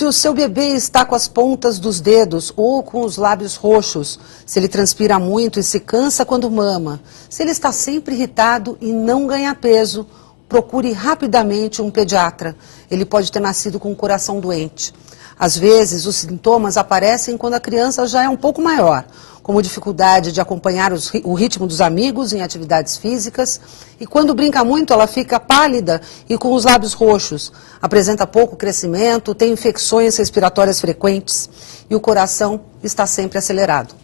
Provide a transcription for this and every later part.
Se o seu bebê está com as pontas dos dedos ou com os lábios roxos, se ele transpira muito e se cansa quando mama, se ele está sempre irritado e não ganha peso, procure rapidamente um pediatra. Ele pode ter nascido com o coração doente. Às vezes, os sintomas aparecem quando a criança já é um pouco maior, como dificuldade de acompanhar o ritmo dos amigos em atividades físicas, e quando brinca muito ela fica pálida e com os lábios roxos, apresenta pouco crescimento, tem infecções respiratórias frequentes e o coração está sempre acelerado.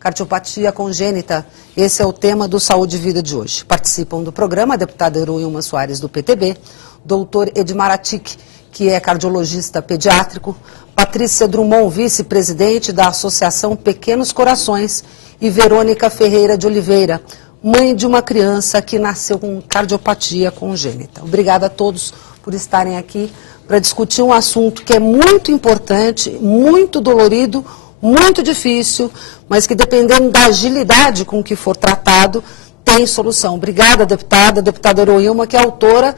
Cardiopatia congênita, esse é o tema do Saúde e Vida de hoje. Participam do programa a deputada Heroilma Soares do PTB, doutor Edmar Atic, que é cardiologista pediátrico, Patrícia Drummond, vice-presidente da Associação Pequenos Corações, e Verônica Ferreira de Oliveira, mãe de uma criança que nasceu com cardiopatia congênita. Obrigada a todos por estarem aqui para discutir um assunto que é muito importante, muito dolorido, muito difícil, mas que dependendo da agilidade com que for tratado, tem solução. Obrigada, deputada Heroilma, que é autora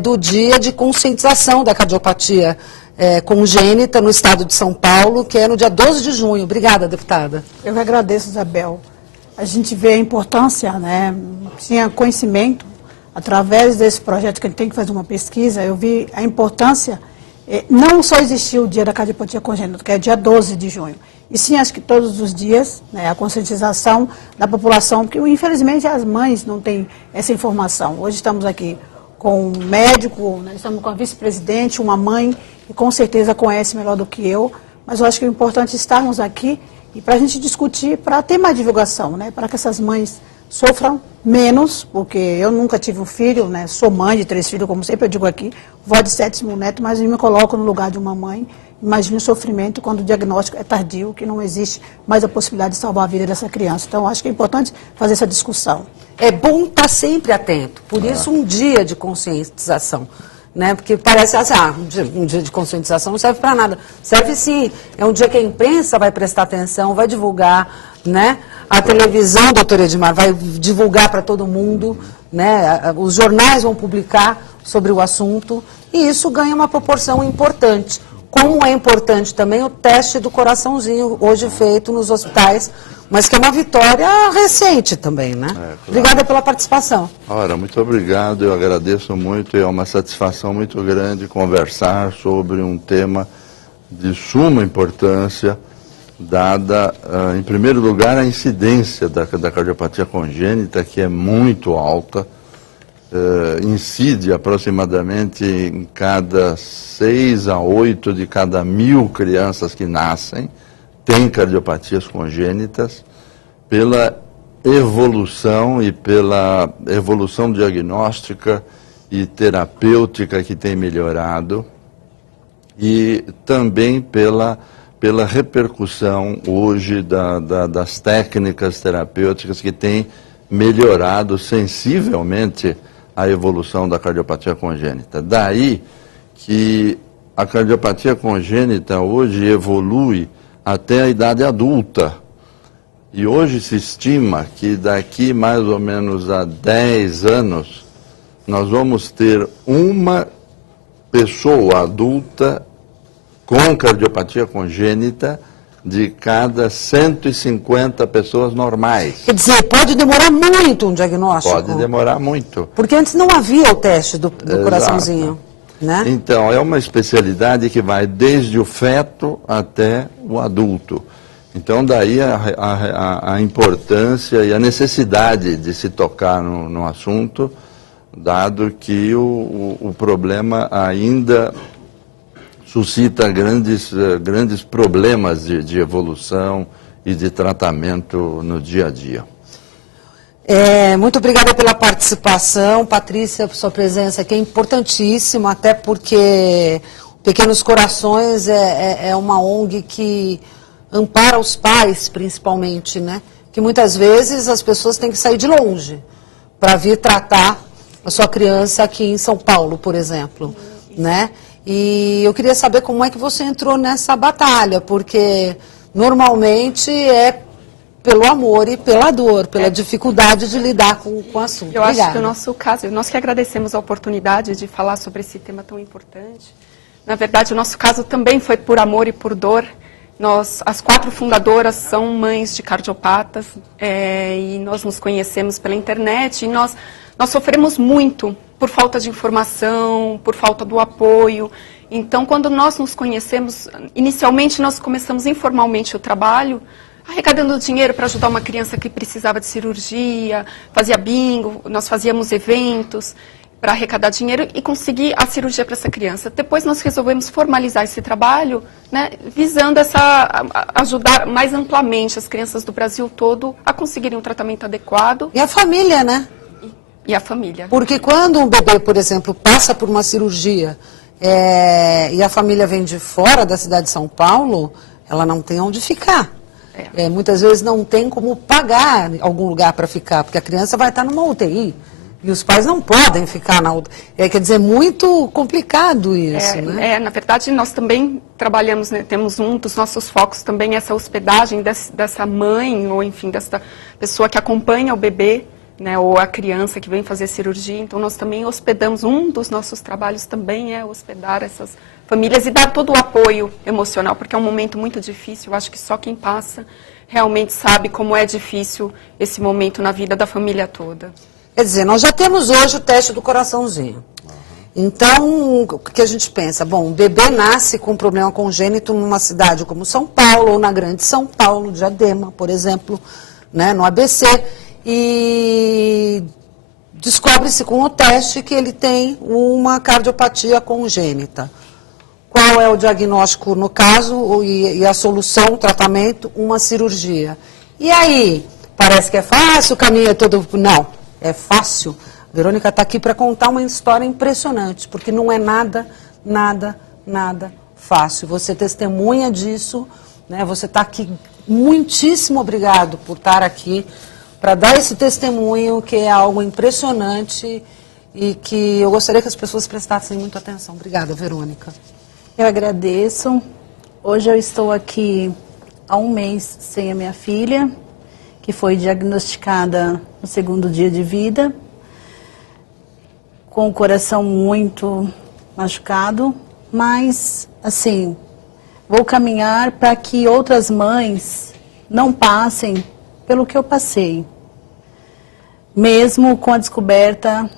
do Dia de Conscientização da Cardiopatia Congênita no estado de São Paulo, que é no dia 12 de junho. Obrigada, deputada. Eu que agradeço, Isabel. A gente vê a importância, tinha conhecimento, através desse projeto que a gente tem que fazer uma pesquisa, eu vi a importância, não só existiu o Dia da Cardiopatia Congênita, que é dia 12 de junho, e sim, acho que todos os dias, a conscientização da população, porque infelizmente as mães não têm essa informação. Hoje estamos aqui com um médico, estamos com a vice-presidente, uma mãe, que com certeza conhece melhor do que eu, mas eu acho que é importante estarmos aqui e para a gente discutir, para ter mais divulgação, para que essas mães sofram menos, porque eu nunca tive um filho, sou mãe de 3 filhos, como sempre eu digo aqui, vó de 7º neto, mas eu me coloco no lugar de uma mãe, imagino o sofrimento quando o diagnóstico é tardio, que não existe mais a possibilidade de salvar a vida dessa criança. Então, acho que é importante fazer essa discussão. É bom estar sempre atento, por isso um dia de conscientização, porque parece assim, um dia de conscientização não serve para nada. Serve sim, é um dia que a imprensa vai prestar atenção, vai divulgar, a televisão, doutor Edmar, vai divulgar para todo mundo, os jornais vão publicar sobre o assunto, e isso ganha uma proporção importante. Como é importante também o teste do coraçãozinho, hoje feito nos hospitais, mas que é uma vitória recente também, Claro. Obrigada pela participação. Ora, muito obrigado, eu agradeço muito, é uma satisfação muito grande conversar sobre um tema de suma importância, dada, em primeiro lugar, a incidência da cardiopatia congênita, que é muito alta, incide aproximadamente em cada 6 a 8 de cada 1000 crianças que nascem, tem cardiopatias congênitas, pela evolução e pela evolução diagnóstica e terapêutica que tem melhorado, e também pela repercussão hoje das técnicas terapêuticas que têm melhorado sensivelmente a evolução da cardiopatia congênita. Daí que a cardiopatia congênita hoje evolui até a idade adulta. E hoje se estima que daqui mais ou menos a 10 anos, nós vamos ter uma pessoa adulta com cardiopatia congênita de cada 150 pessoas normais. Quer dizer, pode demorar muito um diagnóstico? Pode demorar muito. Porque antes não havia o teste do coraçãozinho, Então, é uma especialidade que vai desde o feto até o adulto. Então, daí a importância e a necessidade de se tocar no assunto, dado que o problema ainda suscita grandes problemas de evolução e de tratamento no dia a dia. Muito obrigada pela participação, Patrícia, por sua presença aqui, é importantíssima, até porque Pequenos Corações é uma ONG que ampara os pais, principalmente, que muitas vezes as pessoas têm que sair de longe para vir tratar a sua criança aqui em São Paulo, por exemplo, E eu queria saber como é que você entrou nessa batalha, porque normalmente é pelo amor e pela dor, pela dificuldade de lidar com o assunto. Eu acho que o nosso caso, nós que agradecemos a oportunidade de falar sobre esse tema tão importante, Na verdade, o nosso caso também foi por amor e por dor. As 4 fundadoras são mães de cardiopatas e nós nos conhecemos pela internet e nós sofremos muito por falta de informação, por falta do apoio. Então, quando nós nos conhecemos, inicialmente nós começamos informalmente o trabalho, arrecadando dinheiro para ajudar uma criança que precisava de cirurgia, fazia bingo, nós fazíamos eventos para arrecadar dinheiro e conseguir a cirurgia para essa criança. Depois nós resolvemos formalizar esse trabalho, né, visando ajudar mais amplamente as crianças do Brasil todo a conseguirem um tratamento adequado. E a família, né? E a família. Porque quando um bebê, por exemplo, passa por uma cirurgia e a família vem de fora da cidade de São Paulo, ela não tem onde ficar. Muitas vezes não tem como pagar algum lugar para ficar, porque a criança vai estar numa UTI. E os pais não podem ficar na UTI. Quer dizer, muito complicado isso, né? Na verdade, nós também trabalhamos, né, temos um dos nossos focos também essa hospedagem dessa mãe, ou enfim, dessa pessoa que acompanha o bebê, né, ou a criança que vem fazer cirurgia. Então, nós também hospedamos, um dos nossos trabalhos também é hospedar essas famílias e dar todo o apoio emocional, porque é um momento muito difícil. Eu acho que só quem passa realmente sabe como é difícil esse momento na vida da família toda. Quer dizer, nós já temos hoje o teste do coraçãozinho. Então, o que a gente pensa? Bom, o bebê nasce com um problema congênito numa cidade como São Paulo, ou na grande São Paulo, Diadema, por exemplo, né, no ABC, e descobre-se com o teste que ele tem uma cardiopatia congênita. Qual é o diagnóstico no caso e a solução, o tratamento? Uma cirurgia. E aí, parece que é fácil, o caminho é todo... Não. É fácil. A Verônica está aqui para contar uma história impressionante, porque não é nada fácil. Você testemunha disso, né? Você está aqui, muitíssimo obrigado por estar aqui, para dar esse testemunho, que é algo impressionante e que eu gostaria que as pessoas prestassem muita atenção. Obrigada, Verônica. Eu agradeço. Hoje eu estou aqui há um mês sem a minha filha, que foi diagnosticada no 2º dia de vida, com o coração muito machucado, mas, assim, vou caminhar para que outras mães não passem pelo que eu passei, mesmo com a descoberta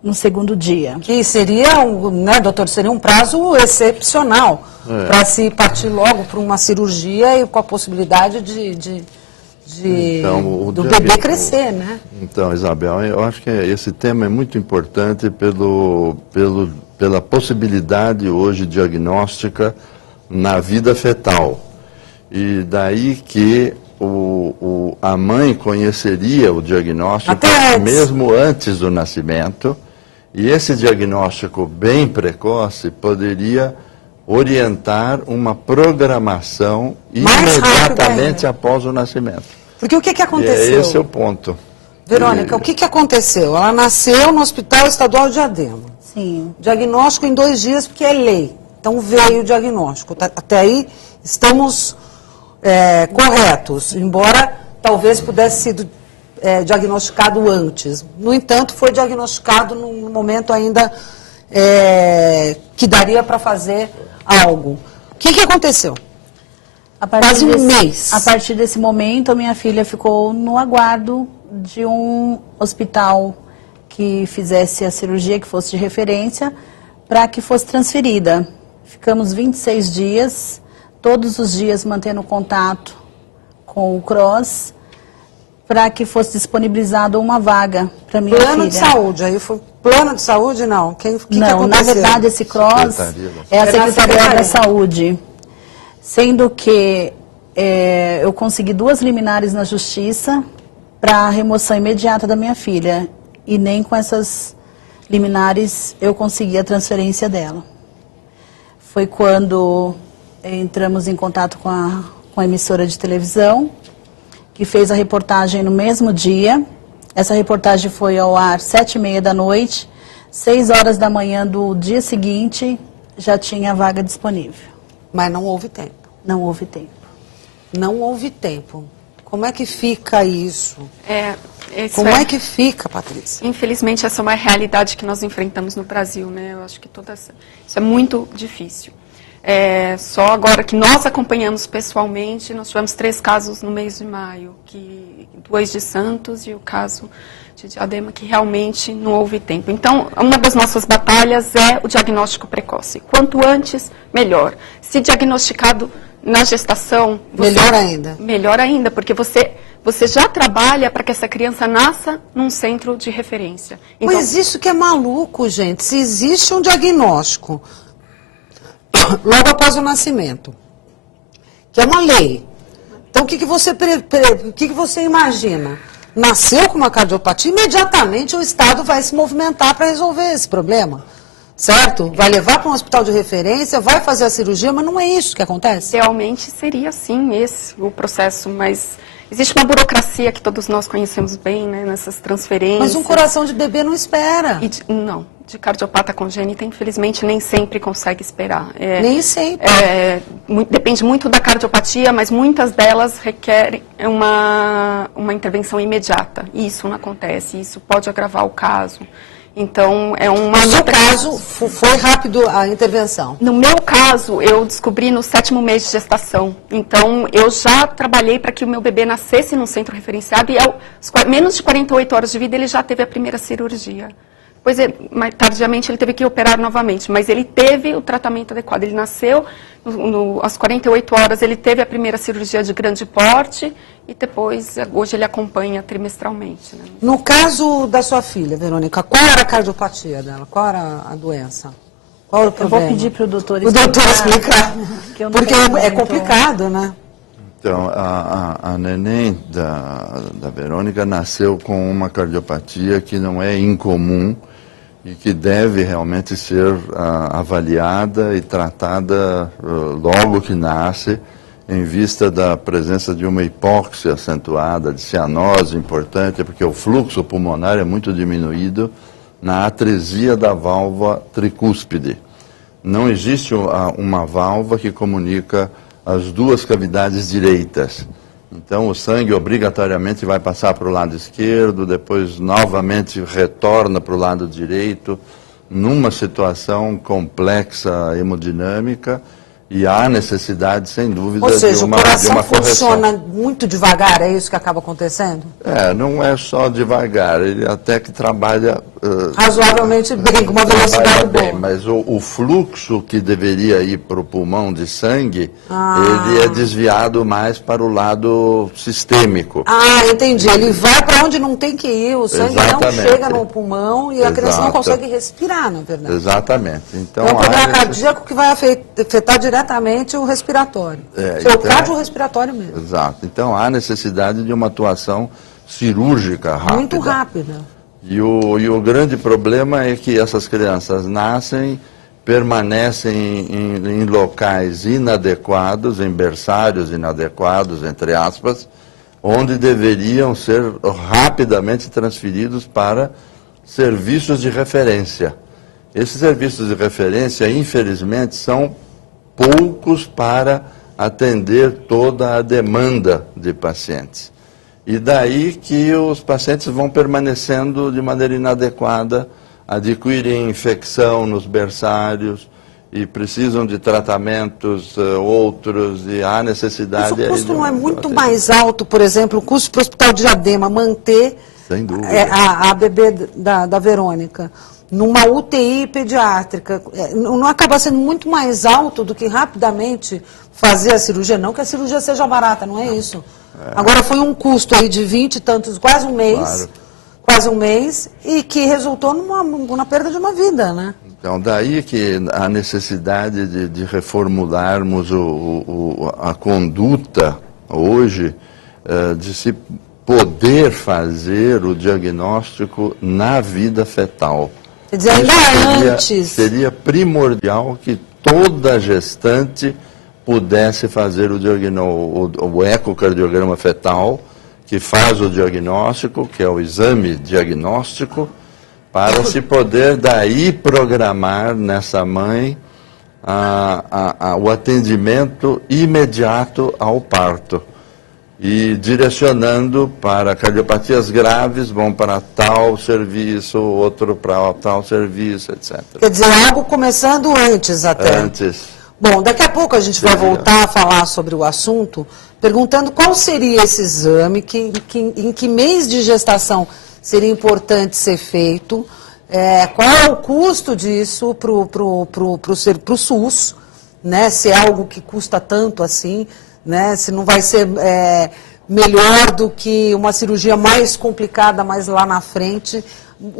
no 2º dia. Que seria, né, doutor, seria um prazo excepcional para se partir logo para uma cirurgia e com a possibilidade do bebê crescer, né? Então, Isabel, eu acho que esse tema é muito importante pela possibilidade hoje diagnóstica na vida fetal. E daí que a mãe conheceria o diagnóstico mesmo antes do nascimento, e esse diagnóstico bem precoce poderia orientar uma programação imediatamente após o nascimento. Porque o que aconteceu? Esse é o ponto. Verônica, o que aconteceu? Ela nasceu no Hospital Estadual de Diadema. Sim. Diagnóstico em 2 dias, porque é lei. Então veio o diagnóstico. Até aí estamos corretos, embora talvez pudesse ser diagnosticado antes. No entanto, foi diagnosticado num momento ainda que daria para fazer algo. O que aconteceu? Quase um mês. A partir desse momento, a minha filha ficou no aguardo de um hospital que fizesse a cirurgia, que fosse de referência, para que fosse transferida. Ficamos 26 dias, todos os dias mantendo contato com o CROSS, para que fosse disponibilizada uma vaga para minha filha. Plano de saúde, aí foi plano de saúde, não? Que aconteceu? Na verdade, esse CROSS é a Secretaria da Saúde. Sendo que eu consegui 2 liminares na Justiça para a remoção imediata da minha filha. E nem com essas liminares eu consegui a transferência dela. Foi quando entramos em contato com a emissora de televisão, que fez a reportagem no mesmo dia. Essa reportagem foi ao ar 7h30 da noite. 6 horas da manhã do dia seguinte já tinha a vaga disponível. Mas não houve tempo. Não houve tempo. Não houve tempo. Como é que fica isso? Isso Como é que fica, Patrícia? Infelizmente, essa é uma realidade que nós enfrentamos no Brasil, né? Eu acho que isso é muito difícil. Só agora que nós acompanhamos pessoalmente, nós tivemos 3 casos no mês de maio, 2 de Santos e o caso de Diadema, que realmente não houve tempo. Então, uma das nossas batalhas é o diagnóstico precoce. Quanto antes, melhor. Se diagnosticado na gestação... Melhor ainda. Melhor ainda, porque você já trabalha para que essa criança nasça num centro de referência. Então, mas isso que é maluco, gente. Se existe um diagnóstico logo após o nascimento, que é uma lei, então o que você imagina? Nasceu com uma cardiopatia, imediatamente o Estado vai se movimentar para resolver esse problema, certo? Vai levar para um hospital de referência, vai fazer a cirurgia, mas não é isso que acontece? Realmente seria, sim, esse o processo, mas existe uma burocracia que todos nós conhecemos bem, né, nessas transferências. Mas um coração de bebê não espera. Não, de cardiopata congênita, infelizmente, nem sempre consegue esperar. Nem sempre. Depende muito da cardiopatia, mas muitas delas requerem uma intervenção imediata. E isso não acontece, isso pode agravar o caso. Então, No seu caso, foi rápido a intervenção? No meu caso, eu descobri no 7º mês de gestação. Então, eu já trabalhei para que o meu bebê nascesse num centro referenciado e, menos de 48 horas de vida, ele já teve a primeira cirurgia. Pois mais tardiamente, ele teve que operar novamente, mas ele teve o tratamento adequado. Ele nasceu, às 48 horas, ele teve a primeira cirurgia de grande porte e depois, hoje, ele acompanha trimestralmente. Né? No caso da sua filha, Verônica, qual era a cardiopatia dela? Qual era a doença? Qual era o problema? Eu vou pedir para o doutor explicar. Porque é muito... complicado, né? Então, a neném da Verônica nasceu com uma cardiopatia que não é incomum e que deve realmente ser avaliada e tratada logo que nasce, em vista da presença de uma hipóxia acentuada, de cianose importante, porque o fluxo pulmonar é muito diminuído na atresia da válvula tricúspide. Não existe uma válvula que comunica as duas cavidades direitas. Então, o sangue obrigatoriamente vai passar para o lado esquerdo, depois novamente retorna para o lado direito, numa situação complexa hemodinâmica, e há necessidade, sem dúvida, ou seja, de uma correção. O coração correção. funciona muito devagar, é isso que acaba acontecendo? Não é só devagar, ele até que trabalha... razoavelmente bem, com uma velocidade boa. Mas o fluxo que deveria ir para o pulmão de sangue, ele é desviado mais para o lado sistêmico. Entendi. Ele vai para onde não tem que ir, o sangue não chega no pulmão e a criança não consegue respirar, na verdade. Exatamente. Então, é um problema cardíaco que vai afetar diretamente o respiratório. O cardiorrespiratório mesmo. Exato. Então, há necessidade de uma atuação cirúrgica rápida. Muito rápida. E o grande problema é que essas crianças nascem, permanecem em locais inadequados, em berçários inadequados, entre aspas, onde deveriam ser rapidamente transferidos para serviços de referência. Esses serviços de referência, infelizmente, são poucos para atender toda a demanda de pacientes. E daí que os pacientes vão permanecendo de maneira inadequada, adquirem infecção nos berçários e precisam de tratamentos outros, e há necessidade... Mas o custo não é muito mais alto, por exemplo, o custo para o Hospital de Diadema manter sem dúvida. A bebê da Verônica numa UTI pediátrica, não acaba sendo muito mais alto do que rapidamente fazer a cirurgia? Não que a cirurgia seja barata, não é isso. Agora foi um custo aí de 20 e tantos, quase um mês, e que resultou numa perda de uma vida, né? Então, daí que a necessidade de reformularmos a conduta hoje, de se poder fazer o diagnóstico na vida fetal. Quer dizer, ainda antes. Seria primordial que toda gestante pudesse fazer o ecocardiograma fetal, que faz o diagnóstico, que é o exame diagnóstico, para se poder daí programar nessa mãe o atendimento imediato ao parto. e direcionando para cardiopatias graves, vão para tal serviço, outro para tal serviço, etc. Quer dizer, algo começando antes até. Antes. Bom, daqui a pouco a gente vai voltar a falar sobre o assunto, perguntando qual seria esse exame, em que mês de gestação seria importante ser feito, qual é o custo disso para o SUS, né, se é algo que custa tanto assim, né, se não vai ser melhor do que uma cirurgia mais complicada, mais lá na frente,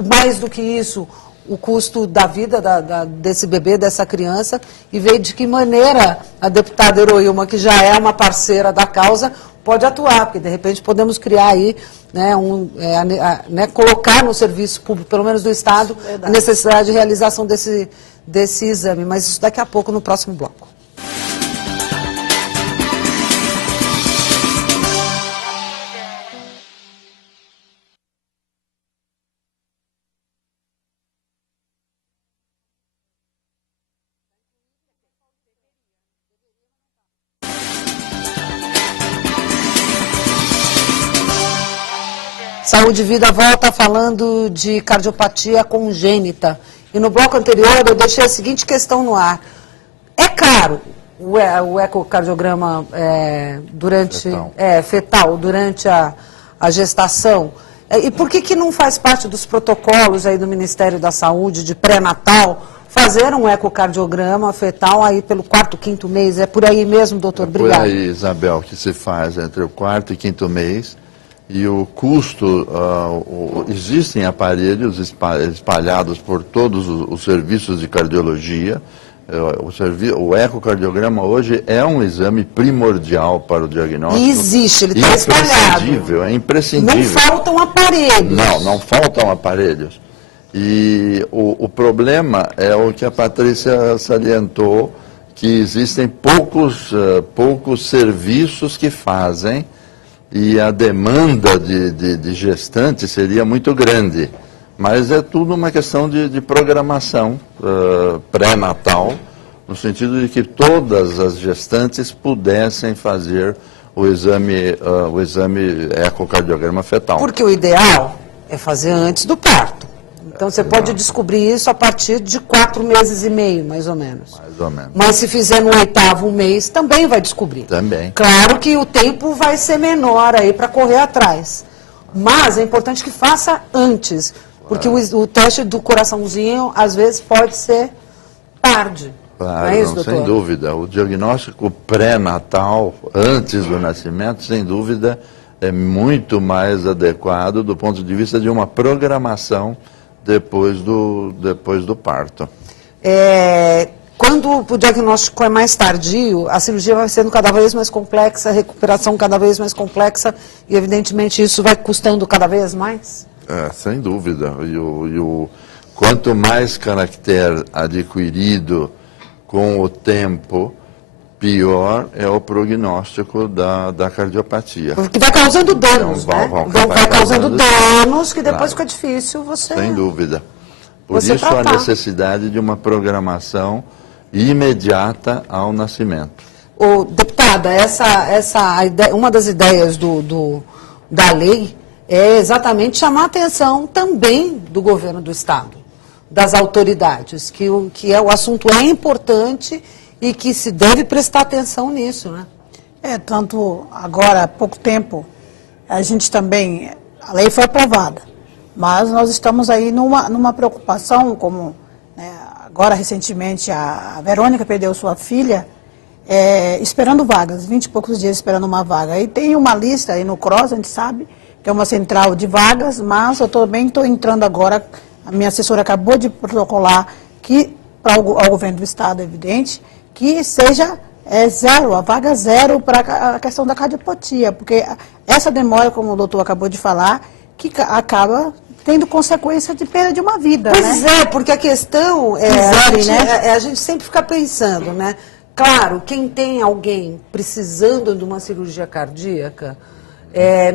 mais do que isso, o custo da vida desse bebê, dessa criança, e ver de que maneira a deputada Heroilma, que já é uma parceira da causa, pode atuar, porque de repente podemos criar aí, né, colocar no serviço público, pelo menos do Estado, a necessidade de realização desse exame. Mas isso daqui a pouco, no próximo bloco. Saúde e Vida volta falando de cardiopatia congênita. E no bloco anterior eu deixei a seguinte questão no ar. É caro o ecocardiograma fetal durante a gestação? E por que não faz parte dos protocolos aí do Ministério da Saúde de pré-natal fazer um ecocardiograma fetal aí pelo 4º, 5º mês? É por aí mesmo, doutor? Obrigado. É por aí, Isabel, que se faz entre o 4º e 5º mês. E o custo, existem aparelhos espalhados por todos os serviços de cardiologia. O ecocardiograma hoje é um exame primordial para o diagnóstico. E existe, ele está espalhado. É imprescindível. Não faltam aparelhos. Não faltam aparelhos. E o problema é o que a Patrícia salientou, que existem poucos serviços que fazem, e a demanda de gestantes seria muito grande. Mas é tudo uma questão de programação pré-natal, no sentido de que todas as gestantes pudessem fazer o exame ecocardiograma fetal. Porque o ideal é fazer antes do parto. Então você pode descobrir isso a partir de 4 meses e meio, mais ou menos. Mais ou menos. Mas se fizer no 8º mês, também vai descobrir. Também. Claro que o tempo vai ser menor aí para correr atrás. Mas é importante que faça antes. Porque o teste do coraçãozinho, às vezes, pode ser tarde. Claro, não é isso, doutor? Sem dúvida. O diagnóstico pré-natal, antes do nascimento, sem dúvida, é muito mais adequado do ponto de vista de uma programação depois do parto. Quando o diagnóstico é mais tardio, a cirurgia vai sendo cada vez mais complexa, a recuperação cada vez mais complexa, e evidentemente isso vai custando cada vez mais? Sem dúvida. Quanto mais caractere adquirido com o tempo, pior é o prognóstico da cardiopatia. Porque vai causando danos, então, vai causando danos que depois fica difícil você... Sem dúvida. Por isso tratar. a necessidade de uma programação imediata ao nascimento. Deputada, uma das ideias da lei é exatamente chamar a atenção também do governo do Estado, das autoridades, que o assunto é importante e que se deve prestar atenção nisso, né? Tanto agora, há pouco tempo, a gente também, a lei foi aprovada, mas nós estamos aí numa preocupação, como agora recentemente a Verônica perdeu sua filha, esperando vagas, 20 e poucos dias esperando uma vaga. E tem uma lista aí no CROSS, a gente sabe, que é uma central de vagas, mas eu também estou entrando agora, a minha assessora acabou de protocolar que, para o governo do Estado, é evidente, que seja zero, a vaga zero para a questão da cardiopatia, porque essa demora, como o doutor acabou de falar, que acaba tendo consequência de perda de uma vida, Pois né? Porque a questão a gente sempre fica pensando, né? Claro, quem tem alguém precisando de uma cirurgia cardíaca,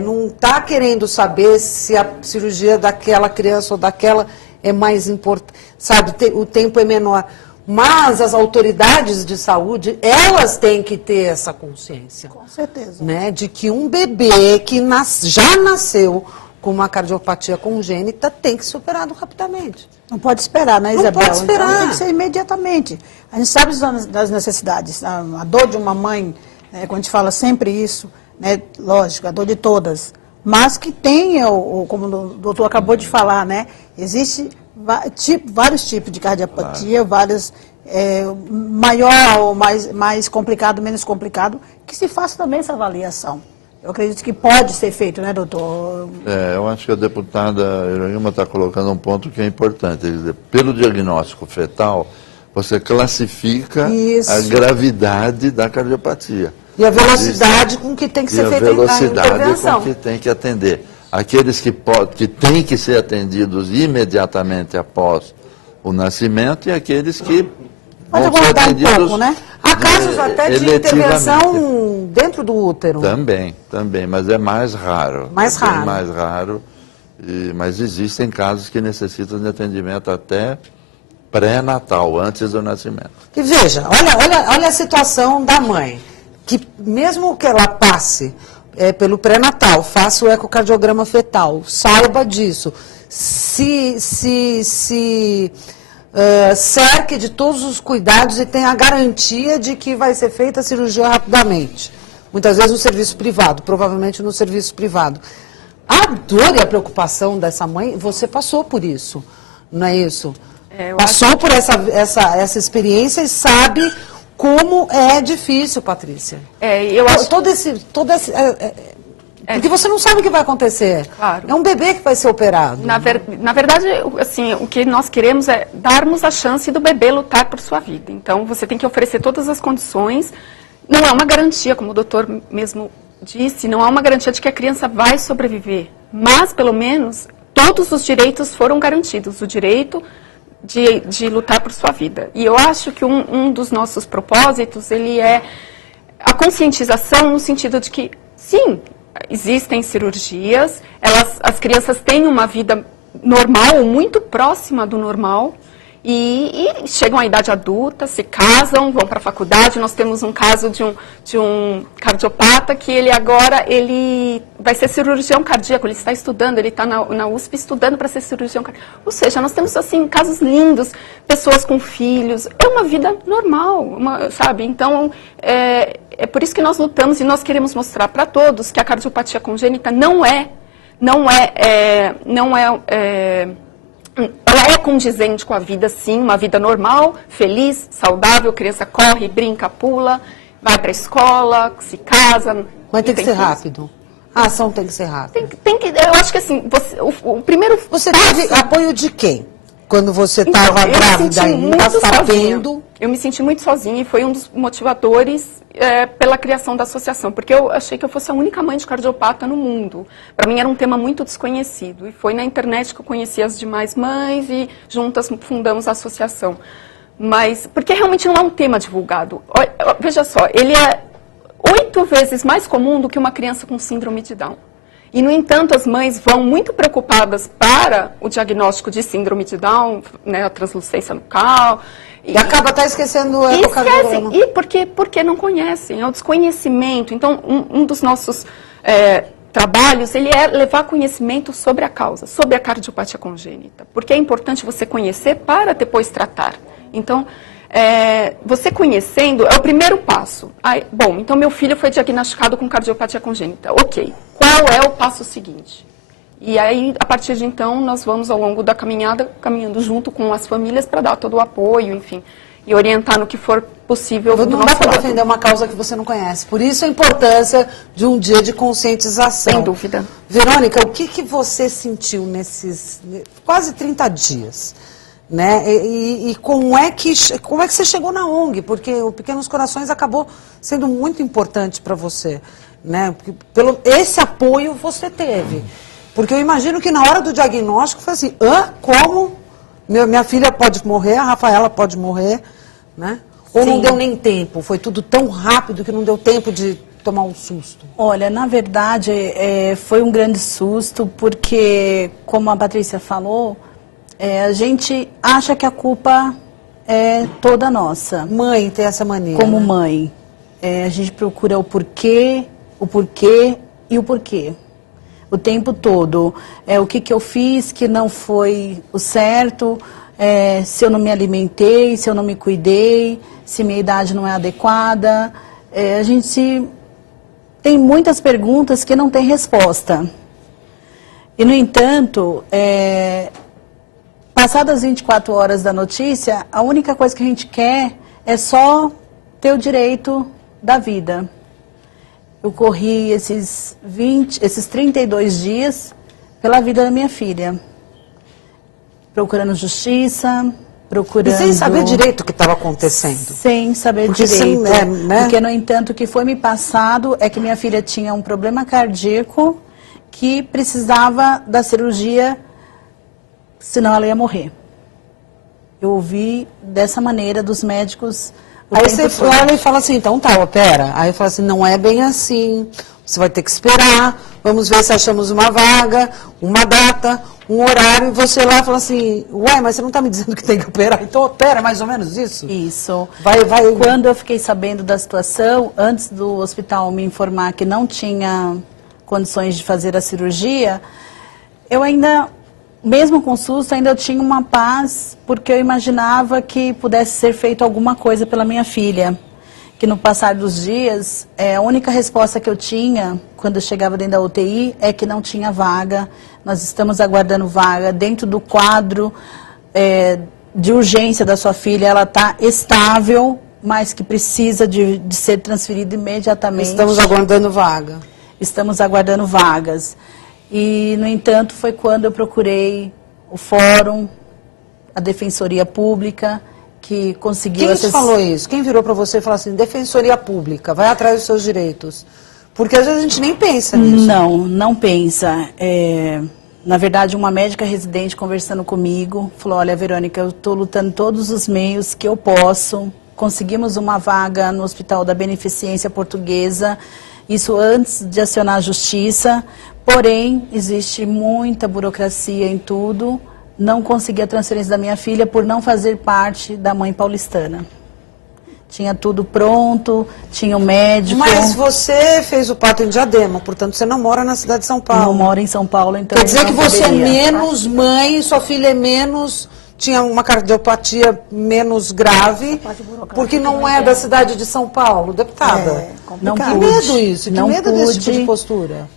não está querendo saber se a cirurgia daquela criança ou daquela é mais importante, sabe, o tempo é menor. Mas as autoridades de saúde, elas têm que ter essa consciência. Com certeza. Né, de que um bebê que já nasceu com uma cardiopatia congênita tem que ser operado rapidamente. Não pode esperar, né, Isabel? Não pode esperar. Então, tem que ser imediatamente. A gente sabe das necessidades. A dor de uma mãe, né, quando a gente fala sempre isso, né, lógico, a dor de todas. Mas que tenha, como o doutor acabou de falar, né, existe vários tipos de cardiopatia, vários, maior ou mais complicado, menos complicado, que se faça também essa avaliação. Eu acredito que pode ser feito, né, doutor? Eu acho que a deputada Heroíma está colocando um ponto que é importante. Quer dizer, pelo diagnóstico fetal, você classifica a gravidade da cardiopatia. E a velocidade com que tem que ser feita a intervenção. E a velocidade com que tem que atender. Aqueles que têm que ser atendidos imediatamente após o nascimento e aqueles que pode vão ser aguardar um pouco, né? Há casos até de intervenção dentro do útero. Também, mas é mais raro. Mais raro. Mais raro, mas existem casos que necessitam de atendimento até pré-natal, antes do nascimento. E veja, olha a situação da mãe, que mesmo que ela passe pelo pré-natal, faça o ecocardiograma fetal, saiba disso, cerque de todos os cuidados e tenha a garantia de que vai ser feita a cirurgia rapidamente. Muitas vezes no serviço privado, provavelmente no serviço privado. A dor e a preocupação dessa mãe, você passou por isso, não é isso? Passou por essa experiência e sabe como é difícil, Patrícia. Eu acho... Porque você não sabe o que vai acontecer. Claro. É um bebê que vai ser operado. Na verdade, assim, o que nós queremos é darmos a chance do bebê lutar por sua vida. Então, você tem que oferecer todas as condições. Não é uma garantia, como o doutor mesmo disse, não é uma garantia de que a criança vai sobreviver. Mas, pelo menos, todos os direitos foram garantidos. O direito de lutar por sua vida. E eu acho que um dos nossos propósitos, ele é a conscientização no sentido de que, sim, existem cirurgias, as crianças têm uma vida normal, ou muito próxima do normal, e chegam à idade adulta, se casam, vão para a faculdade. Nós temos um caso de um cardiopata que ele vai ser cirurgião cardíaco, ele está estudando, ele está na USP estudando para ser cirurgião cardíaco. Ou seja, nós temos assim casos lindos, pessoas com filhos, é uma vida normal, sabe? Então, é por isso que nós lutamos e nós queremos mostrar para todos que a cardiopatia congênita ela é condizente com a vida, sim, uma vida normal, feliz, saudável, criança corre, brinca, pula, vai para a escola, se casa. Mas tem que ser rápido. A ação tem que ser rápida. Eu acho que assim, o primeiro Você teve apoio de quem? Quando você estava grávida ainda, sabendo... Eu me senti muito sozinha e foi um dos motivadores pela criação da associação, porque eu achei que eu fosse a única mãe de cardiopata no mundo. Para mim era um tema muito desconhecido. E foi na internet que eu conheci as demais mães e juntas fundamos a associação. Mas, porque realmente não é um tema divulgado. Veja só, ele é 8 vezes mais comum do que uma criança com síndrome de Down. E, no entanto, as mães vão muito preocupadas para o diagnóstico de síndrome de Down, né, a translucência nucal. E acaba até esquecendo o ecocardiograma. E porque não conhecem, é o desconhecimento. Então, um dos nossos trabalhos, ele é levar conhecimento sobre a causa, sobre a cardiopatia congênita. Porque é importante você conhecer para depois tratar. Então, você conhecendo é o primeiro passo. Bom, então meu filho foi diagnosticado com cardiopatia congênita. Ok, qual é o passo seguinte? E aí, a partir de então, nós vamos ao longo da caminhada, caminhando junto com as famílias para dar todo o apoio, enfim, e orientar no que for possível. Não dá para defender uma causa que você não conhece. Por isso a importância de um dia de conscientização. Sem dúvida. Verônica, o que você sentiu nesses quase 30 dias? Né? E como é que você chegou na ONG? Porque o Pequenos Corações acabou sendo muito importante para você. Né? Esse apoio você teve. Porque eu imagino que na hora do diagnóstico foi assim, como? Minha filha pode morrer, a Rafaela pode morrer, né? Ou não deu nem tempo? Foi tudo tão rápido que não deu tempo de tomar um susto? Olha, na verdade, foi um grande susto, porque, como a Patrícia falou, a gente acha que a culpa é toda nossa. Mãe tem essa maneira. Como né? mãe, a gente procura o porquê e o porquê. O tempo todo. O que eu fiz que não foi o certo, se eu não me alimentei, se eu não me cuidei, se minha idade não é adequada. A gente tem muitas perguntas que não tem resposta. E, no entanto, passadas as 24 horas da notícia, a única coisa que a gente quer é só ter o direito da vida. Eu corri esses 32 dias pela vida da minha filha. Procurando justiça, procurando... E sem saber direito o que estava acontecendo. Sem saber Porque direito. né? Porque, no entanto, o que foi me passado é que minha filha tinha um problema cardíaco que precisava da cirurgia, senão ela ia morrer. Eu ouvi dessa maneira dos médicos... Aí você olha e fala assim, então tá, opera. Aí fala assim, não é bem assim, você vai ter que esperar, vamos ver se achamos uma vaga, uma data, um horário, e você lá fala assim, ué, mas você não está me dizendo que tem que operar, então opera, mais ou menos isso? Isso. Vai. Quando eu fiquei sabendo da situação, antes do hospital me informar que não tinha condições de fazer a cirurgia, eu ainda... Mesmo com susto, ainda eu tinha uma paz, porque eu imaginava que pudesse ser feito alguma coisa pela minha filha. Que no passar dos dias, a única resposta que eu tinha, quando eu chegava dentro da UTI, é que não tinha vaga. Nós estamos aguardando vaga. Dentro do quadro de urgência da sua filha, ela está estável, mas que precisa de ser transferida imediatamente. Estamos aguardando vaga. Estamos aguardando vagas. E, no entanto, foi quando eu procurei o fórum, a Defensoria Pública, que conseguiu... Quem te falou isso? Quem virou para você e falou assim, Defensoria Pública, vai atrás dos seus direitos? Porque às vezes a gente nem pensa nisso. Não pensa. Na verdade, uma médica residente conversando comigo, falou, olha, Verônica, eu estou lutando todos os meios que eu posso. Conseguimos uma vaga no Hospital da Beneficência Portuguesa, isso antes de acionar a Justiça. Porém, existe muita burocracia em tudo. Não consegui a transferência da minha filha por não fazer parte da mãe paulistana. Tinha tudo pronto, tinha o médico. Mas você fez o parto em Diadema, portanto você não mora na cidade de São Paulo. Não moro em São Paulo, então... Quer dizer que você poderia. é menos mãe, sua filha é menos... Tinha uma cardiopatia menos grave, porque não é da cidade de São Paulo, deputada. Não que pude, medo isso, que não medo pude, desse tipo de postura.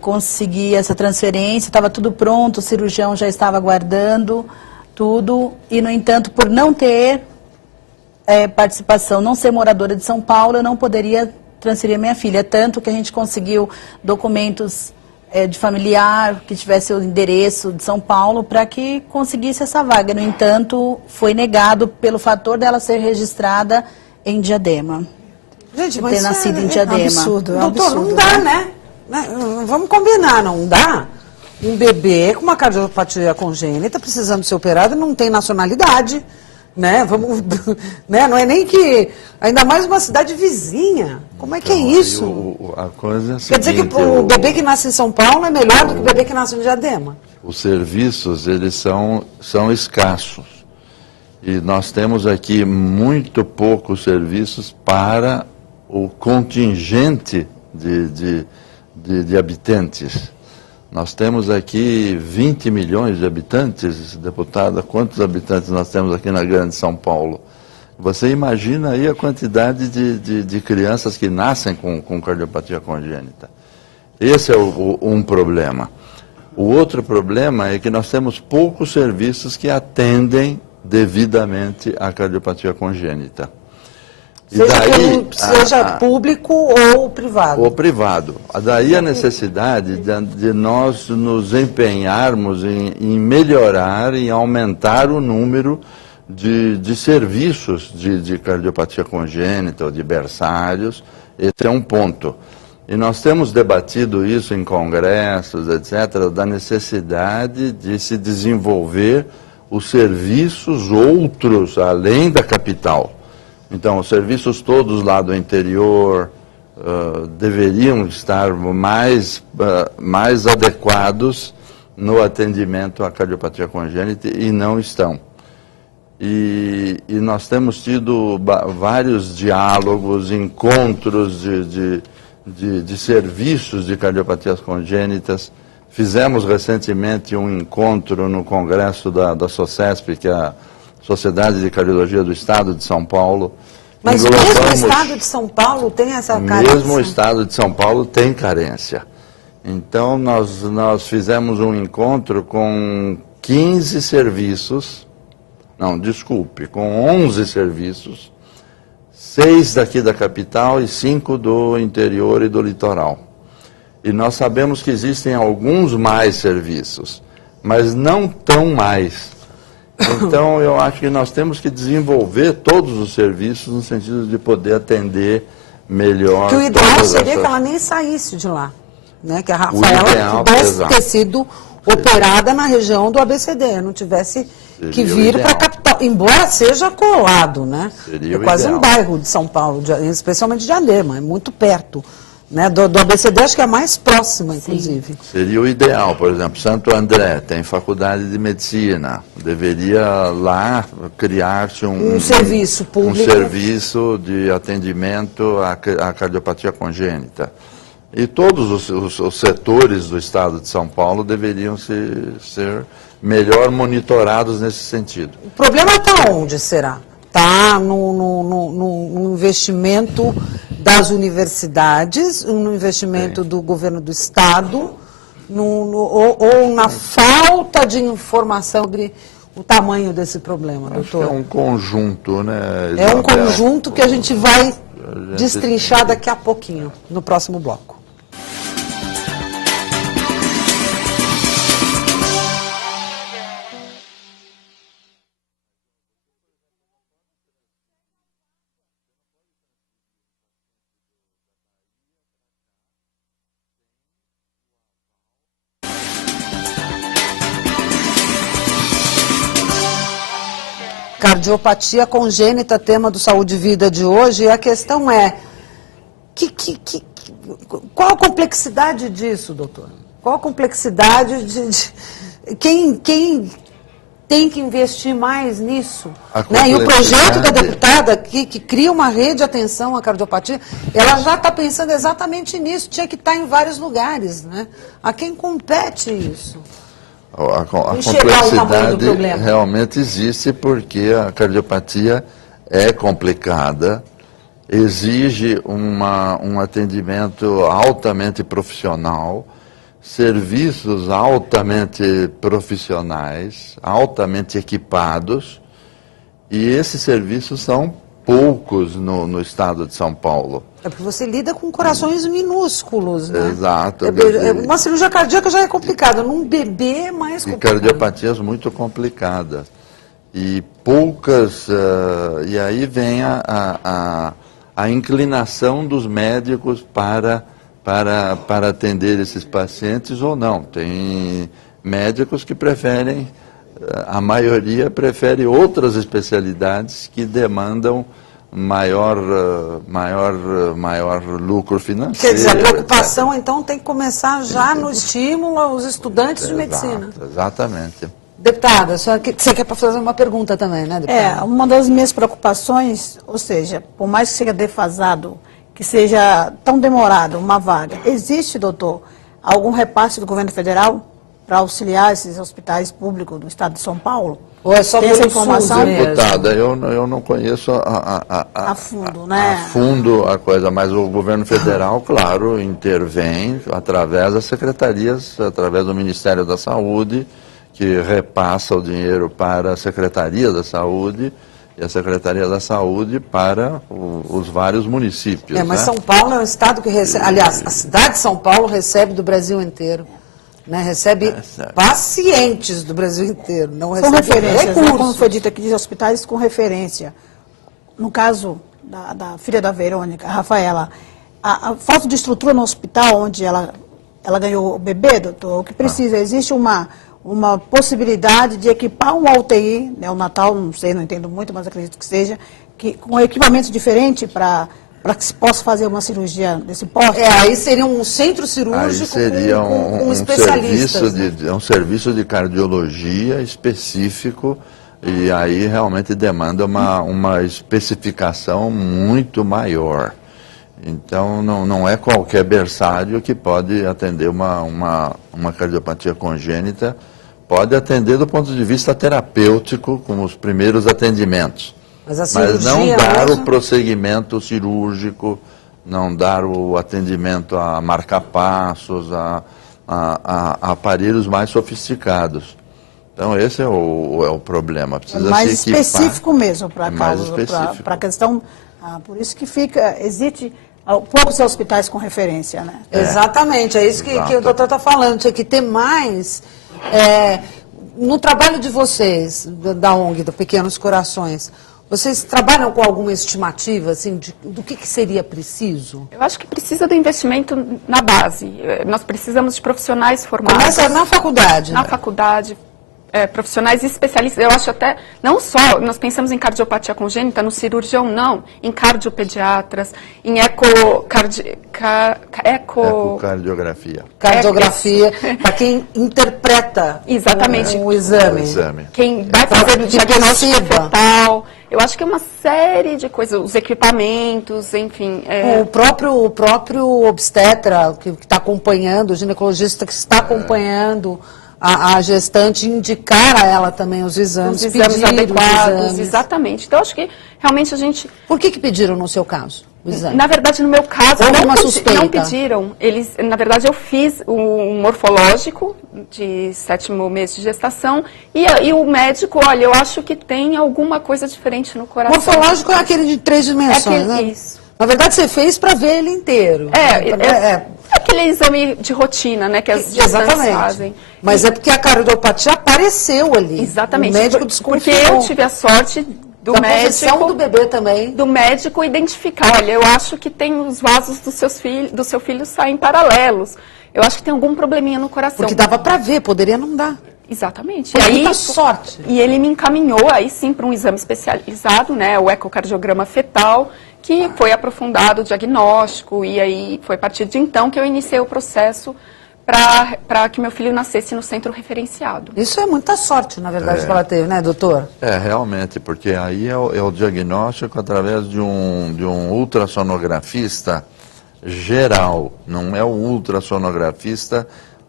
Consegui essa transferência, estava tudo pronto, o cirurgião já estava aguardando tudo, e, no entanto, por não ter participação, não ser moradora de São Paulo, eu não poderia transferir a minha filha, tanto que a gente conseguiu documentos de familiar, que tivesse o endereço de São Paulo, para que conseguisse essa vaga. No entanto, foi negado pelo fator dela ser registrada em Diadema. Gente, mas ter nascido em Diadema. Absurdo, Doutor, absurdo, não dá, né? Vamos combinar, não dá? Um bebê com uma cardiopatia congênita, precisando ser operado, não tem nacionalidade, né? Vamos, né? Não é nem que... Ainda mais uma cidade vizinha. Como é que é isso? A coisa é a seguinte, Quer dizer que o bebê que nasce em São Paulo é melhor do que o bebê que nasce em Diadema? Os serviços, eles são escassos. E nós temos aqui muito poucos serviços para o contingente de habitantes. Nós temos aqui 20 milhões de habitantes, deputada. Quantos habitantes nós temos aqui na Grande São Paulo? Você imagina aí a quantidade de crianças que nascem com cardiopatia congênita. Esse é um problema. O outro problema é que nós temos poucos serviços que atendem devidamente a cardiopatia congênita. E seja público ou privado. Ou privado. Daí a necessidade de nós nos empenharmos em melhorar, em aumentar o número de serviços de cardiopatia congênita ou de berçários. Esse é um ponto. E nós temos debatido isso em congressos, etc., da necessidade de se desenvolver os serviços outros além da capital. Então, os serviços todos lá do interior deveriam estar mais adequados no atendimento à cardiopatia congênita e não estão. e nós temos tido vários diálogos, encontros de serviços de cardiopatias congênitas. Fizemos recentemente um encontro no congresso da SOCESP, que é a Sociedade de Cardiologia do Estado de São Paulo. Mas mesmo o Estado de São Paulo tem essa carência? Mesmo o Estado de São Paulo tem carência. Então, nós fizemos um encontro com 15 serviços, com 11 serviços, 6 daqui da capital e 5 do interior e do litoral. E nós sabemos que existem alguns mais serviços, mas não tão mais. Então, eu acho que nós temos que desenvolver todos os serviços no sentido de poder atender melhor. Que o ideal seria que ela nem saísse de lá, né? Que a Rafaela pudesse ter sido operada na região do ABCD, não tivesse que vir para a capital, embora seja colado, né? É quase um bairro de São Paulo, especialmente de Diadema, é muito perto. Né, do ABCD, acho que é a mais próxima, inclusive. Sim. Seria o ideal, por exemplo, Santo André tem faculdade de medicina, deveria lá criar-se um serviço público, um serviço de atendimento à cardiopatia congênita. E todos os setores do Estado de São Paulo deveriam ser melhor monitorados nesse sentido. O problema está onde, será? Está no investimento das universidades, no investimento do governo do Estado, ou na falta de informação sobre o tamanho desse problema, doutor? Acho que é um conjunto, né, Isabel? É um conjunto que a gente vai destrinchar daqui a pouquinho, no próximo bloco. Cardiopatia congênita, tema do Saúde e Vida de hoje, e a questão é, qual a complexidade disso, doutor? Qual a complexidade quem tem que investir mais nisso? Né? E o projeto da deputada, que cria uma rede de atenção à cardiopatia, ela já está pensando exatamente nisso, tinha que estar em vários lugares, né? A quem compete isso? A complexidade realmente existe porque a cardiopatia é complicada, exige um atendimento altamente profissional, serviços altamente profissionais, altamente equipados, e esses serviços são poucos no estado de São Paulo. É porque você lida com corações minúsculos, né? Exato. Uma cirurgia cardíaca já é complicada, num bebê é mais complicado. E cardiopatias muito complicadas. E poucas... e aí vem a inclinação dos médicos para atender esses pacientes ou não. Tem médicos que preferem... A maioria prefere outras especialidades que demandam maior lucro financeiro. Quer dizer, a preocupação, então, tem que começar já no estímulo aos estudantes de medicina. Exatamente. Deputada, você quer fazer uma pergunta também, né, deputada? Uma das minhas preocupações, ou seja, por mais que seja defasado, que seja tão demorado uma vaga, existe, doutor, algum repasse do governo federal para auxiliar esses hospitais públicos do estado de São Paulo? Ou é só essa informação? Deputada, eu não conheço a fundo, né? A fundo a coisa, mas o governo federal, claro, intervém através das secretarias, através do Ministério da Saúde, que repassa o dinheiro para a Secretaria da Saúde, e a Secretaria da Saúde para os vários municípios. Mas né? São Paulo é um estado que recebe, aliás, a cidade de São Paulo recebe do Brasil inteiro. Né, recebe pacientes do Brasil inteiro, não recebe referências, né, como foi dito aqui, de hospitais com referência. No caso da filha da Verônica, a Rafaela, a falta de estrutura no hospital onde ela ganhou o bebê, doutor, o que precisa? Existe uma possibilidade de equipar um UTI, neonatal, não sei, não entendo muito, mas acredito que seja, com equipamento diferente para que se possa fazer uma cirurgia desse porte? Aí seria um centro cirúrgico aí seria com especialistas. Um serviço de cardiologia específico E aí realmente demanda uma especificação muito maior. Então, não é qualquer berçário que pode atender uma cardiopatia congênita. Pode atender do ponto de vista terapêutico, com os primeiros atendimentos. Mas não dar mesmo? o prosseguimento cirúrgico, não dar o atendimento a marca-passos, a aparelhos mais sofisticados. Então, esse é o problema. Precisa mais se equipar. específico mesmo para a questão. Por isso que existe poucos hospitais com referência, né? Exatamente, é isso que o doutor está falando. Tinha que ter mais. No trabalho de vocês, da ONG, do Pequenos Corações, vocês trabalham com alguma estimativa, assim, do que seria preciso? Eu acho que precisa do investimento na base. Nós precisamos de profissionais formados. Começa na faculdade. Na faculdade, profissionais especialistas. Eu acho até, não só, nós pensamos em cardiopatia congênita, no cirurgião não, em cardiopediatras, em ecocardiografia. Cardiografia, para quem interpreta exatamente o exame. Quem vai fazer o diagnóstico fetal. Eu acho que é uma série de coisas, os equipamentos, enfim. O próprio obstetra que está acompanhando, o ginecologista que está acompanhando a gestante, indicar a ela também os exames, os exames adequados, os exames. Exatamente. Então, acho que realmente a gente... Por que pediram no seu caso o exame? Na verdade, no meu caso, não pediram. Na verdade, eu fiz um morfológico de 7º mês de gestação e o médico, olha, eu acho que tem alguma coisa diferente no coração. Morfológico é aquele de 3 dimensões, né? Isso. Na verdade, você fez para ver ele inteiro. Aquele exame de rotina, né, que as gestantes fazem. Mas é porque a cardiopatia apareceu ali. Exatamente. O médico desconfiou. Porque eu tive a sorte da posição do bebê também. Do médico identificar, olha, eu acho que tem os vasos do seu filho saem paralelos. Eu acho que tem algum probleminha no coração. Porque dava para ver, poderia não dar. Exatamente. Foi muita sorte. E ele me encaminhou aí sim para um exame especializado, né, o ecocardiograma fetal, que foi aprofundado o diagnóstico, e aí foi a partir de então que eu iniciei o processo para que meu filho nascesse no centro referenciado. Isso é muita sorte, na verdade, que ela teve, né, doutor? Realmente, porque aí é o diagnóstico através de um ultrassonografista geral, não é o ultrassonografista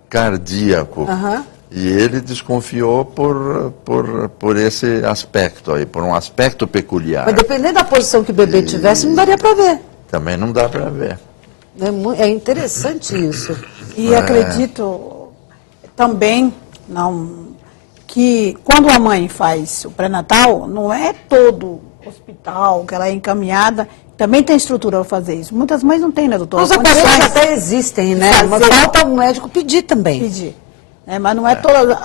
cardíaco. Uhum. E ele desconfiou por esse aspecto aí, por um aspecto peculiar. Mas dependendo da posição que o bebê tivesse, não daria para ver. Também não dá para ver. É interessante isso. E acredito também que quando a mãe faz o pré-natal, não é todo hospital que ela é encaminhada, também tem estrutura para fazer isso. Muitas mães não têm, né, doutora? Os aparelhos até existem, né? Mas falta o médico pedir também. Pedir. Mas não é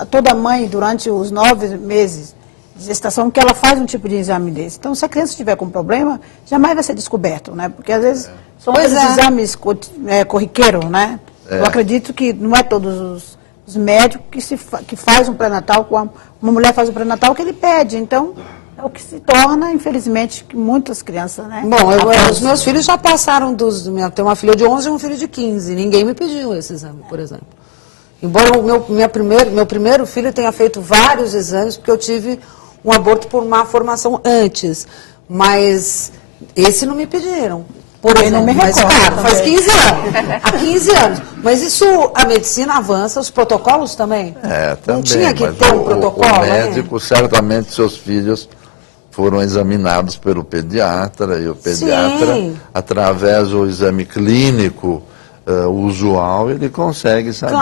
toda mãe, durante os 9 meses de gestação, que ela faz um tipo de exame desse. Então, se a criança estiver com problema, jamais vai ser descoberto, né? Porque, às vezes, são exames corriqueiros, né? Eu acredito que não é todos os médicos que faz um pré-natal, uma mulher faz um pré-natal que ele pede. Então, é o que se torna, infelizmente, que muitas crianças, né? Bom, os meus filhos já passaram Eu tenho uma filha de 11 e um filho de 15. Ninguém me pediu esse exame, por exemplo. Embora o meu primeiro filho tenha feito vários exames, porque eu tive um aborto por má formação antes. Mas esse não me pediram. Por exemplo, não me recordo, claro, faz 15 anos. Há 15 anos. Mas isso, a medicina avança, os protocolos também? Também. Não tinha que ter um protocolo, o médico, certamente, seus filhos foram examinados pelo pediatra, e o pediatra, através do exame clínico, usual, ele consegue saber.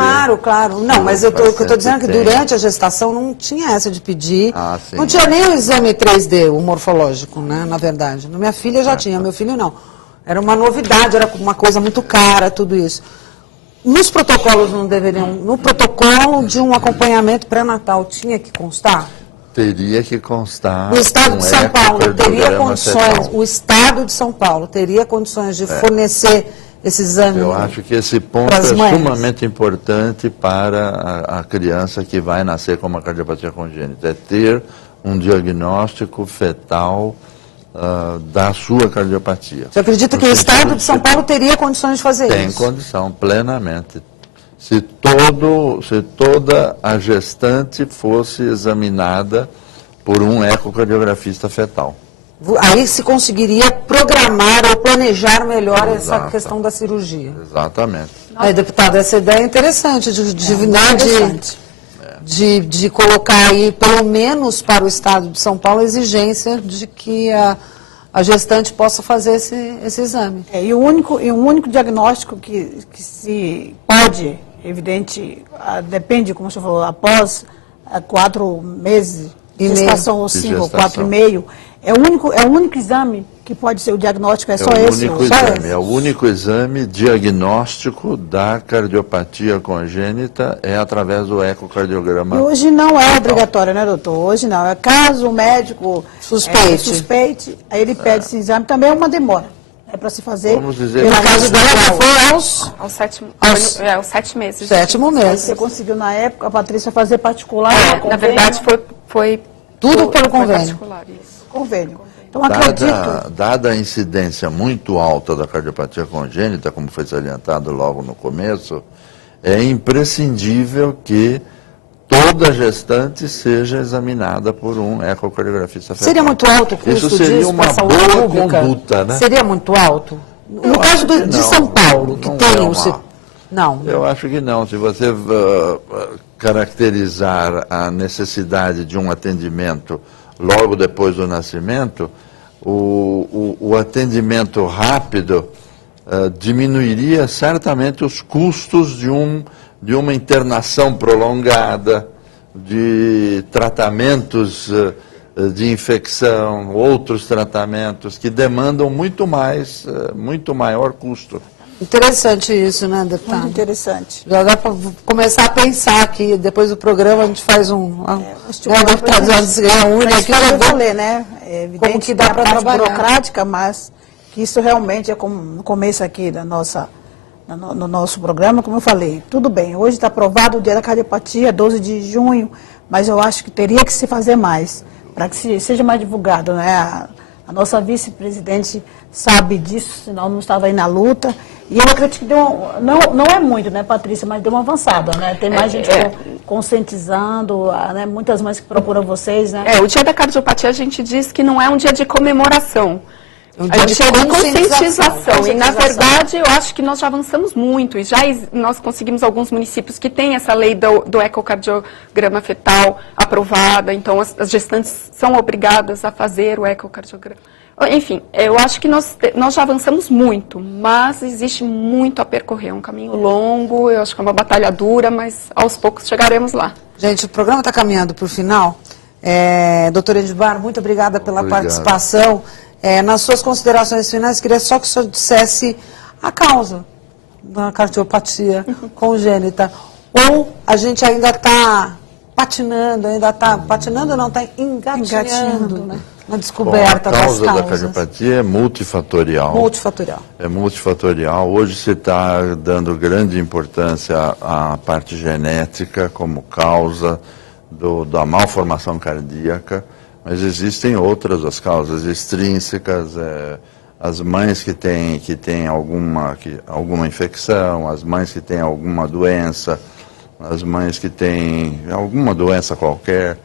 Claro. Não, mas o que eu estou dizendo é que durante a gestação não tinha essa de pedir. Não tinha nem o exame 3D, o morfológico, né, na verdade. Minha filha já tinha, meu filho não. Era uma novidade, era uma coisa muito cara, tudo isso. Nos protocolos não deveriam... No protocolo de um acompanhamento pré-natal tinha que constar? Teria que constar. O Estado de São Paulo teria condições, o Estado de São Paulo teria condições de fornecer esse exame. Eu acho que esse ponto é sumamente importante para a criança que vai nascer com uma cardiopatia congênita. É ter um diagnóstico fetal da sua cardiopatia. Você acredita que o Estado de São Paulo teria condições de fazer isso? Tem condição, plenamente. Se toda a gestante fosse examinada por um ecocardiografista fetal. Aí se conseguiria programar ou planejar melhor essa Exato. questão da cirurgia. Exatamente. Aí, deputado, essa ideia é interessante, de colocar aí, pelo menos para o Estado de São Paulo, a exigência de que a gestante possa fazer esse exame. E o único diagnóstico que se pode, evidente, depende, como o senhor falou, após 4 meses de gestação ou 5 ou 4,5, é o único exame que pode ser o diagnóstico, só esse. É o único exame diagnóstico da cardiopatia congênita é através do ecocardiograma. E hoje não é obrigatório, né, doutor? Hoje não. É caso o médico suspeite, aí ele pede esse exame, também é uma demora. É para se fazer. Vamos dizer, no caso dela foi aos 7 meses. 7º mês. Você conseguiu, na época, a Patrícia, fazer particular? Na verdade, foi tudo pelo convênio. Particular, isso. Convênio. Então, acredito. Dada a incidência muito alta da cardiopatia congênita, como foi salientado logo no começo, é imprescindível que toda gestante seja examinada por um ecocardiografista fetal. Seria muito alto o custo Isso seria disso uma para a saúde boa pública? conduta, né? Seria muito alto? No caso de São Paulo, que tem Não. Eu acho que não. Se você caracterizar a necessidade de um atendimento logo depois do nascimento, o atendimento rápido diminuiria certamente os custos de uma internação prolongada, de tratamentos de infecção, outros tratamentos que demandam muito maior custo. Interessante isso, né, deputado? Muito interessante. Já dá para começar a pensar aqui, depois do programa a gente faz deputado já se reúne aqui para ver, né? É evidente como que dá para trabalhar. Burocrática, mas que isso realmente é como no começo aqui no nosso programa, como eu falei, tudo bem, hoje está aprovado o dia da cardiopatia, 12 de junho, mas eu acho que teria que se fazer mais, para que seja mais divulgado, né? A nossa vice-presidente sabe disso, senão não estava aí na luta. E eu acredito que não é muito, né, Patrícia, mas deu uma avançada, né? Tem mais gente conscientizando, né? Muitas mães que procuram vocês, né? O dia da cardiopatia a gente diz que não é um dia de comemoração. É um dia de conscientização. E, na verdade, eu acho que nós já avançamos muito. E nós conseguimos alguns municípios que têm essa lei do ecocardiograma fetal aprovada. Então, as gestantes são obrigadas a fazer o ecocardiograma. Enfim, eu acho que nós já avançamos muito, mas existe muito a percorrer. É um caminho longo, eu acho que é uma batalha dura, mas aos poucos chegaremos lá. Gente, o programa está caminhando para o final. Doutora Edmar, muito obrigada pela participação. Nas suas considerações finais, queria só que o senhor dissesse a causa da cardiopatia congênita. Ou a gente ainda está patinando, não, está engatinhando, né? Na descoberta das causas. A causa da cardiopatia é multifatorial. É multifatorial. Hoje se está dando grande importância à parte genética como causa da malformação cardíaca, mas existem outras as causas extrínsecas, as mães que têm alguma infecção, as mães que têm alguma doença, as mães que têm alguma doença qualquer.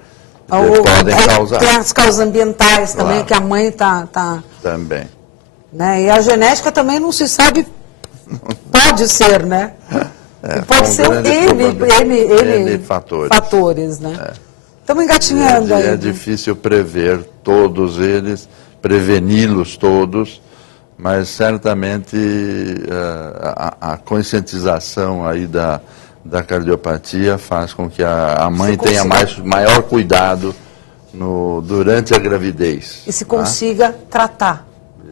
Podem causar. Tem as causas ambientais também, que a mãe está... Também. Né? E a genética também não se sabe, pode ser, né? Pode ser N fatores, né? Estamos engatinhando aí. É difícil prever todos eles, preveni-los todos, mas certamente a conscientização aí da cardiopatia faz com que a mãe tenha maior cuidado durante a gravidez. E se consiga tratar.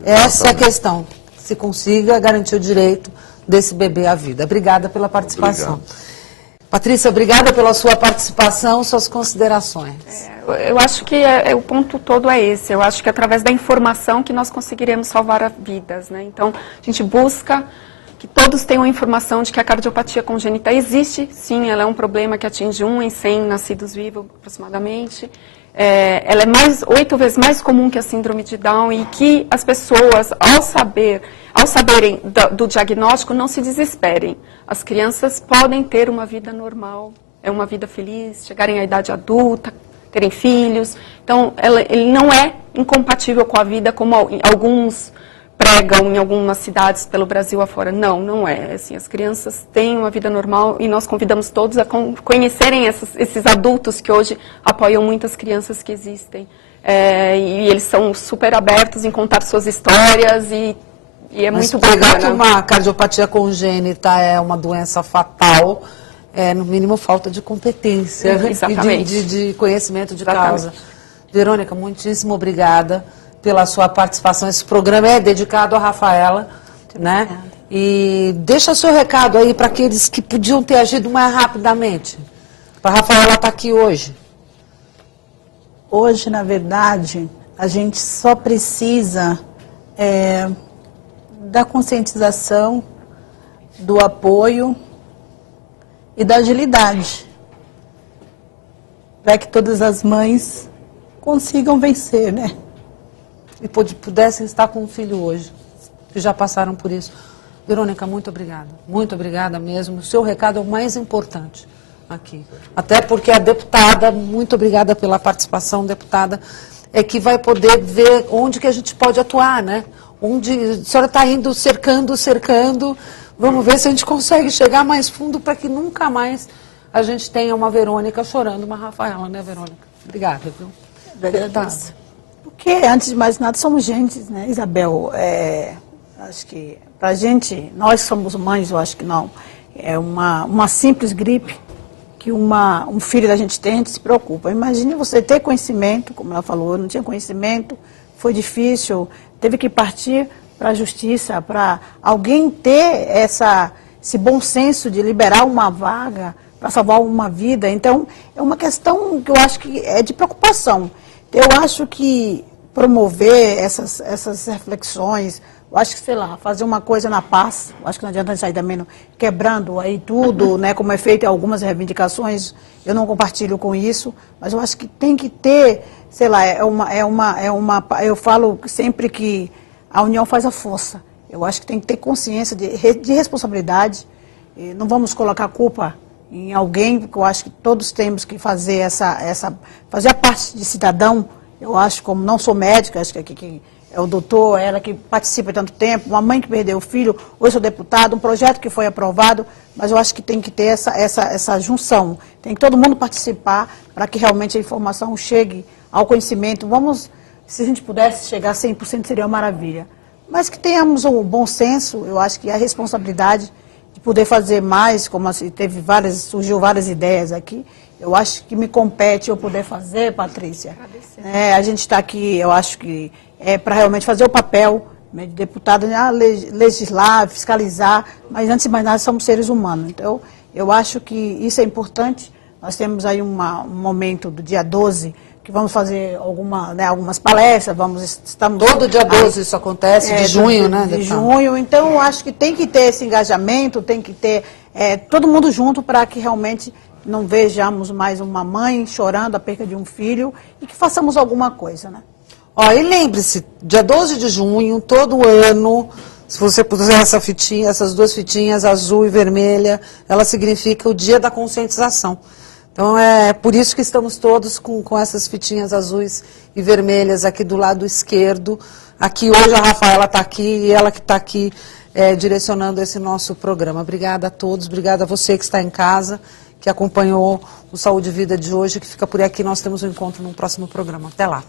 Essa é a questão. Se consiga garantir o direito desse bebê à vida. Obrigada pela participação. Obrigado. Patrícia, obrigada pela sua participação, suas considerações. Eu acho que o ponto todo é esse. Eu acho que é através da informação que nós conseguiremos salvar vidas, né? Então, a gente busca que todos tenham a informação de que a cardiopatia congênita existe, sim, ela é um problema que atinge 1 em 100 nascidos vivos, aproximadamente. Ela é 8 vezes mais comum que a síndrome de Down e que as pessoas, ao saberem do diagnóstico, não se desesperem. As crianças podem ter uma vida normal, uma vida feliz, chegarem à idade adulta, terem filhos. Então, ele não é incompatível com a vida como alguns pregam em algumas cidades pelo Brasil afora. Não, não é. Assim, as crianças têm uma vida normal e nós convidamos todos a conhecerem esses adultos que hoje apoiam muitas crianças que existem. E eles são super abertos em contar suas histórias e é Mas muito pregar que bacana. uma cardiopatia congênita é uma doença fatal, é no mínimo falta de competência Exatamente. e de conhecimento de Exatamente. causa. Verônica, muitíssimo obrigada pela sua participação. Esse programa é dedicado a Rafaela, né? E deixa seu recado aí para aqueles que podiam ter agido mais rapidamente. Para a Rafaela estar aqui hoje. Hoje, na verdade, a gente só precisa da conscientização, do apoio e da agilidade, para que todas as mães consigam vencer, né? E pudessem estar com o filho hoje, que já passaram por isso. Verônica, muito obrigada mesmo. O seu recado é o mais importante aqui. Até porque a deputada, muito obrigada pela participação, deputada, é que vai poder ver onde que a gente pode atuar, né? Onde a senhora está indo cercando, vamos ver se a gente consegue chegar mais fundo para que nunca mais a gente tenha uma Verônica chorando, uma Rafaela, né, Verônica? Obrigada, viu? Agradeço. Porque, antes de mais nada, somos gente, né, Isabel? Acho que, pra gente, nós somos mães, eu acho que não. É uma simples gripe que um filho da gente tem, a gente se preocupa. Imagine você ter conhecimento, como ela falou, eu não tinha conhecimento, foi difícil, teve que partir para a justiça, para alguém ter esse bom senso de liberar uma vaga para salvar uma vida. Então, é uma questão que eu acho que é de preocupação. Eu acho que promover essas reflexões, eu acho que, sei lá, fazer uma coisa na paz, eu acho que não adianta sair também quebrando aí tudo, né, como é feito em algumas reivindicações, eu não compartilho com isso, mas eu acho que tem que ter, sei lá, eu falo sempre que a união faz a força. Eu acho que tem que ter consciência de responsabilidade, não vamos colocar culpa em alguém, porque eu acho que todos temos que fazer fazer a parte de cidadão. Eu acho, como não sou médica, acho que é o doutor, ela que participa tanto tempo, uma mãe que perdeu o filho, hoje sou deputado, um projeto que foi aprovado, mas eu acho que tem que ter essa junção, tem que todo mundo participar para que realmente a informação chegue ao conhecimento. Se a gente pudesse chegar a 100% seria uma maravilha, mas que tenhamos um bom senso, eu acho que a responsabilidade de poder fazer mais, como assim, surgiu várias ideias aqui, eu acho que me compete eu poder fazer, Patrícia. A gente está aqui, eu acho que para realmente fazer o papel, né, de deputado, legislar, fiscalizar, mas antes de mais nada somos seres humanos. Então, eu acho que isso é importante. Nós temos aí um momento do dia 12, que vamos fazer algumas palestras, estamos... Todo dia 12 isso acontece, de junho, né? De junho, então eu acho que tem que ter esse engajamento, tem que ter todo mundo junto para que realmente não vejamos mais uma mãe chorando a perda de um filho e que façamos alguma coisa, né? Ó, e lembre-se, dia 12 de junho, todo ano, se você puser essas duas fitinhas, azul e vermelha, ela significa o dia da conscientização. Então, é por isso que estamos todos com essas fitinhas azuis e vermelhas aqui do lado esquerdo. Aqui hoje a Rafaela está aqui e ela que está aqui direcionando esse nosso programa. Obrigada a todos, obrigada a você que está em casa, que acompanhou o Saúde e Vida de hoje, que fica por aqui. Nós temos um encontro no próximo programa. Até lá.